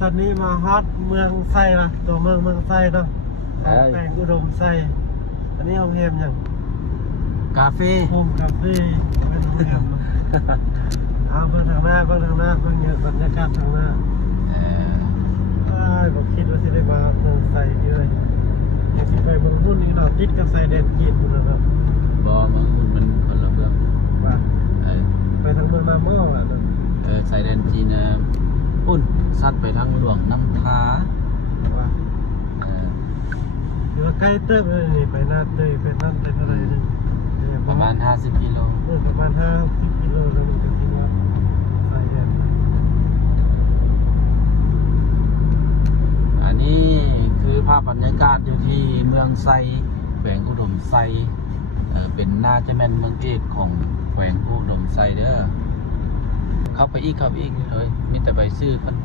ตอนนี้มาฮอตเมืองไซละตัวเมืองไซเนาะแปลงอุดมไซอันนี้โรงแรมอย่าง กาเฟ่ โฮมคาเฟ่เป็นโรงแรมเอาเพิ่งทางหน้าเพิ่งเงี้ยบรรยากาศทางหน้าผมคิดว่าจะได้มาเมืองไซนี่เลยอยากไปเมืองหุ้นนี่เราติดกับไซแดนจีนนะครับ บอมาหุ่นมันคนละเรื่อง ว่า เออ ไปทางเมืองนาโม่อ่ะ สายแดนจีนอุ่นซัดไปทางหลวงน้ำพา ว่าหรือว่าใกล้เติบเลยนี่ไปนาเตยไปนั่นไปเท่าไหร่นึง ประมาณ50 กิโล ประมาณ50 กิโลแล้วนี่ก็ที่ว่าไซแดน อันนี้คือภาพบรรยากาศอยู่ที่เมืองไซแขวงอุดมไซเป็นน่าจะแม่นเมืองเอกของแขวงอุดมไซเด้อเข้าไปอีกเลยมีแต่ใบซื้อคน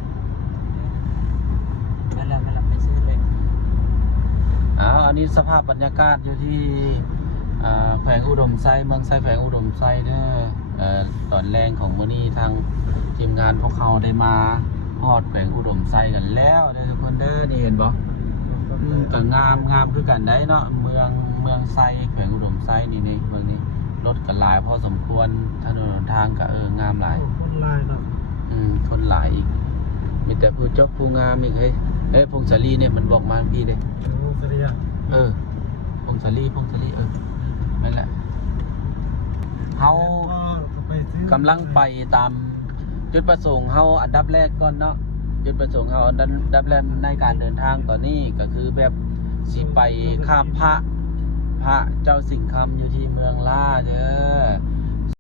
ไม่ละไปซื้อเลย อันนี้สภาพบรรยากาศอยู่ที่แขวงอุดมไซเมืองไซแขวงอุดมไซเด้อตอนแรงของมื้อนี้ทางทีมงานพวกเขาได้มาฮอดแขวงอุดมไซกันแล้วนะทุกคนเด้อนี่เห็นบ่ก็งามคือกันได้เนาะเมืองไซแขวงอุดมไซนี่เมืองนี้รถก็หลายพอสมควรถนนหนทางก็งามหลาย คนลายเนาะ คนหลายอีกมีแต่ผู้เจ้าผู้งามอีกเฮ้ยพงศาลีเนี่ยมันบอกมาพี่เลย สวัสดีอ่ะ พงศาลีนั่นแหละเฮา ไปซื้อก ำลังไปตามจุดประสงค์เฮาอันดับแรกก่อนเนาะจุดประสงค์เฮาอันดับแรกในการเดินทางตอนนี้ก็คือแบบสิไปข้ามพระเจ้าสิงห์คำอยู่ที่เมืองล่าเด้อ